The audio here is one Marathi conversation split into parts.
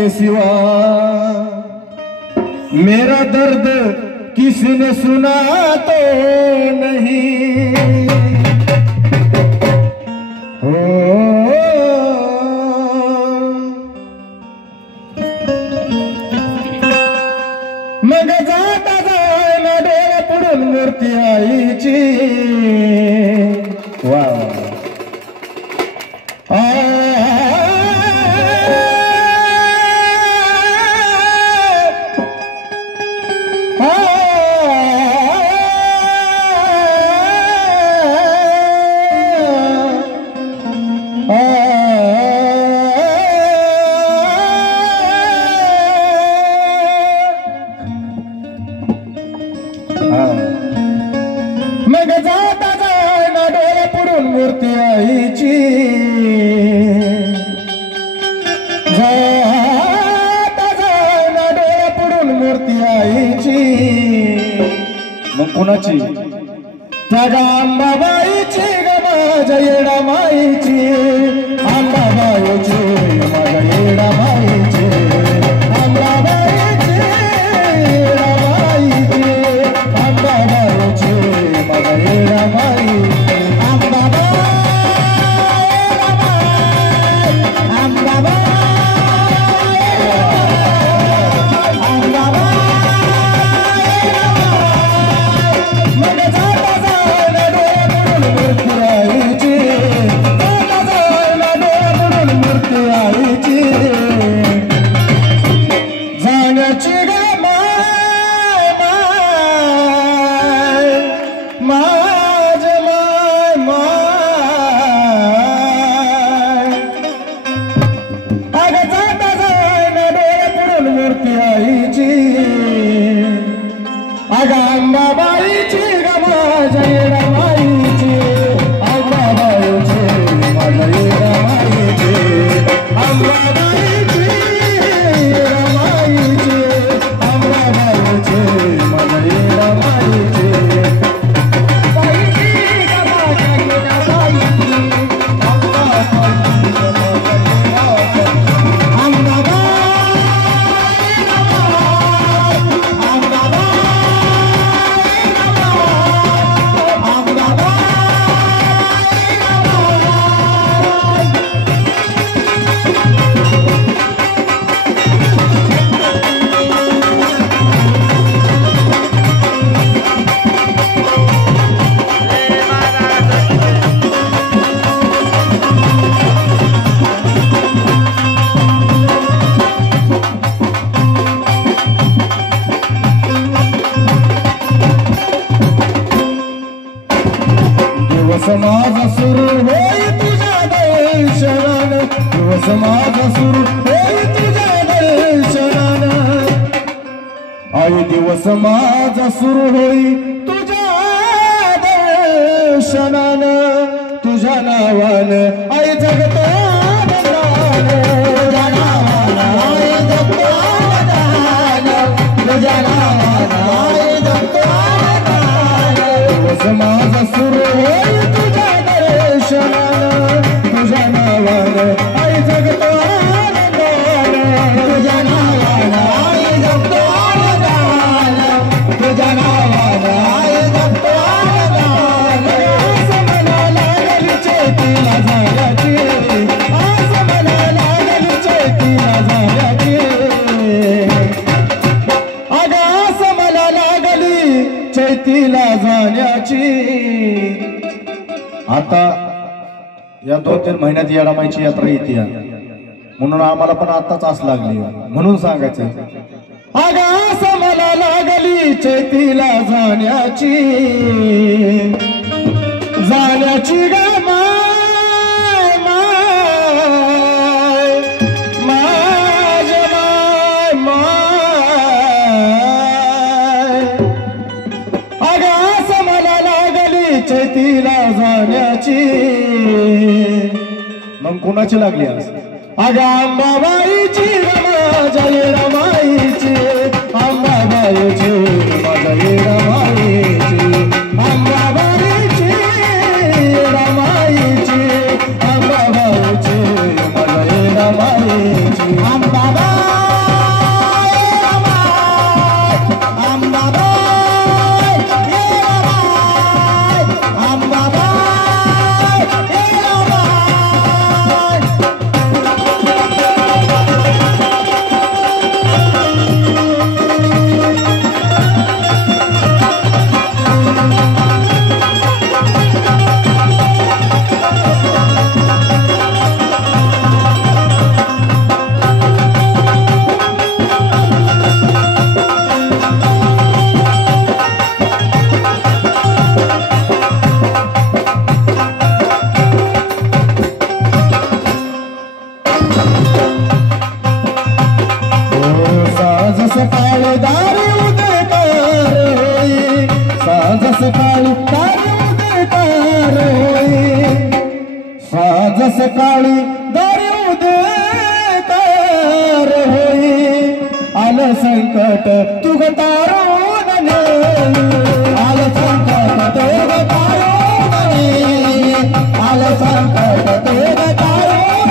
के सिवा मेरा दर्द किसी ने सुना तो नहीं हो। मग जाता जायला डोळा पडून मूर्ती आईची वा मग जाता जायला डोळा पडून मूर्ती आईची जाता जायला डोळा पडून मूर्ती आईची मग कुणाची त्या अंबाबाईची ग माझ्या येडा माईची अंबाबाईची माझ्या येडा माईची अंबाबाईची येडा माईची अंबाबाईची माझ्या येडा माईची अंबाबाईची ग माझ्या येडा माईची अंबाबाईची माझ्या येडा माईची अंबाबाईची येडा माईची अंबाबाईची माझ्या येडा माईची दिवस माझा सुरू होई तुझ्या दर्शनान दिवस माझा सुरू होई तुझ्या दर्शनान आई दिवस माझा सुरू होई तुझ्या दर्शनान तुझ्या नावान आई जगता तुझ्या नावान आई जगता तुझ्या नावान आई जगता दिवस माझा सुरू होई तुझ्या दर्शनान तुझ्या नावान आई जगतो तुझ्या नावान आई जगतो तुझ्या नावान आई जगतो आस मला लागली चैतीला जाण्याची आस मला लागली चैतीला जाण्याची अगं आस मला लागली चैतीला जाण्याची। आता या 2-3 महिन्यात येडामाईची यात्रा येते म्हणून आम्हाला पण आताच आस लागली म्हणून सांगायचं अगं आस मला लागली चैतीला जाण्याची जाण्याची ग माय माय माझ्या माय माय अगं आस मला लागली चैतीला जाण्याची मग कुणाची लागली आज अगं अंबाबाईची माझ्या येडा माईची अंबाबाईची माझ्या येडा माईची अंबाबाईची येडा माईची अंबाबाईची माझ्या येडा माईची अंबाबाई सकाळी दारी उदकार होई आलं संकट तुग तारून आलं संकट तुग तारून आलं संकट तुग तारून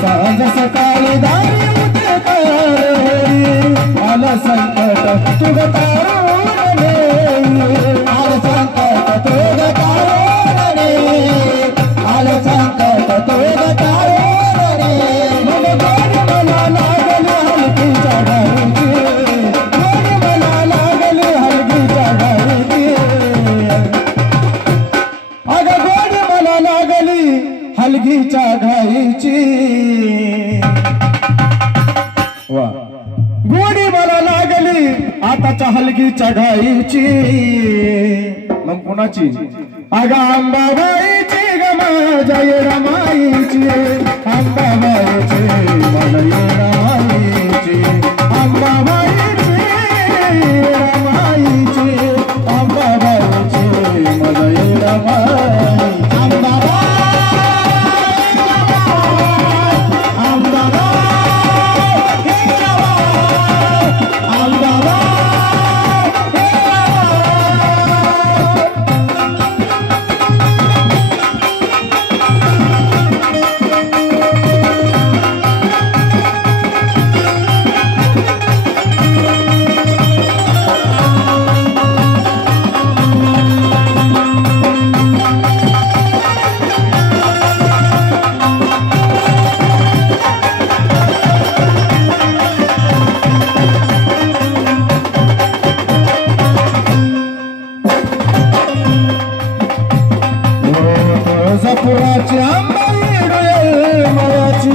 सांज सकाळी दारी उदकार होई आलं संकट तुग तारून आलं संकट तुग तारून आलं संकट तुग तारून मग गोड मला लागली हलकीच्या घाईची गोड मला लागली हलकीच्या घाईची अगं गोड मला लागली हलकीच्या घाईची वा गोडी मला लागली आताच्या हलगीच्या घाईची मग कुणाची अगं अंबाबाईची ग माझ्या रमाईची अंबाबाईची मला रमाईची अंबाबाईची रमाईची अंबाबाईची मला रमाईची तुळजापुराची आंबाई मायाची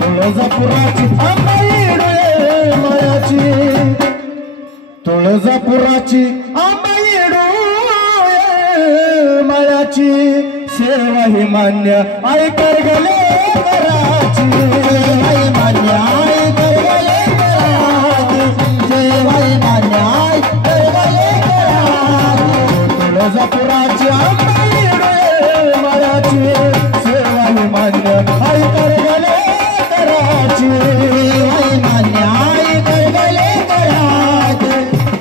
तुळजापुराची आंबाई मायाची तुळजापुराची आंबाई मायाची सेवा ही मान्य आई कर गले कराची आई मान्य आई कर गले कराची सेवा ही मान्य आई कर गले कराची तुळजापुराची आंबाई सेवा ही मान्य आई कर गले कराची आई मान्य आई कर गले कराची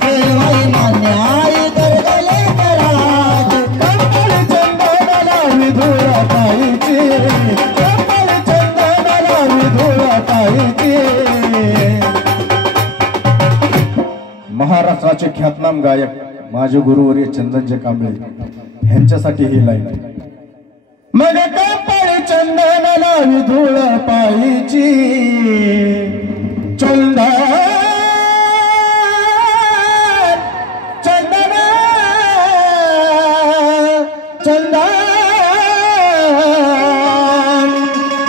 सेवा ही मान्य आई कर गले कराची कंपल चंदनाला विधुरा पाहिजे कंपल चंदनाला विधुरा पाहिजे महाराष्ट्राचे ख्यातनाम गायक माझे गुरुवर्य चंदनजी कांबळे यांच्यासाठी ही लाईन मग कंपल चंदनाला विधुळ पाहिची चंदन चंदन चंदन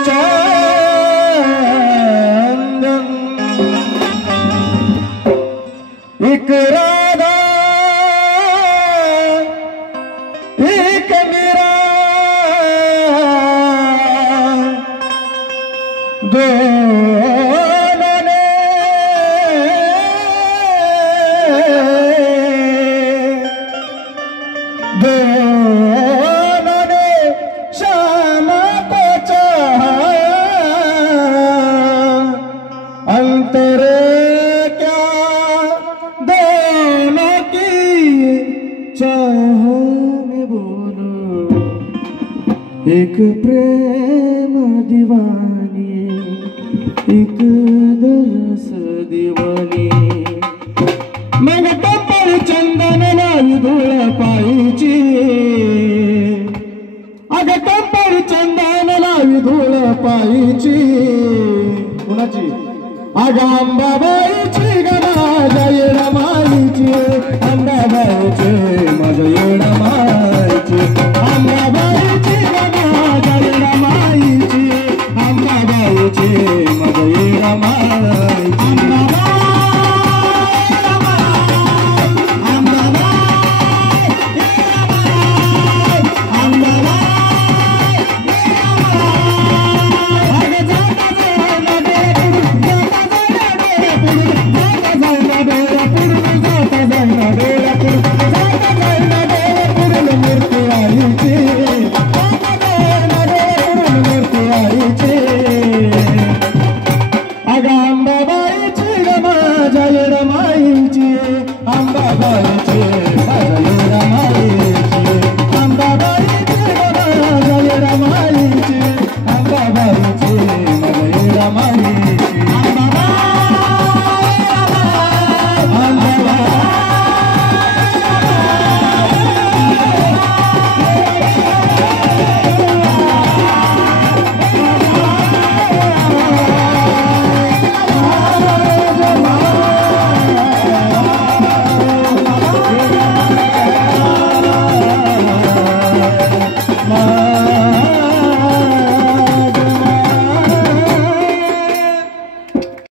चंदन एक राधा एक मीरा दोनने दोनने श्याम को चाहा अंतर क्या दोनों की चाह में बोलो एक प्रेम दीवानी एक दरस दीवानी मग कंपल चंदनाला विधुळ पाहिची अगं कंपल चंदनाला विधुळ पाहिची कुणाची अगं अंबाबाई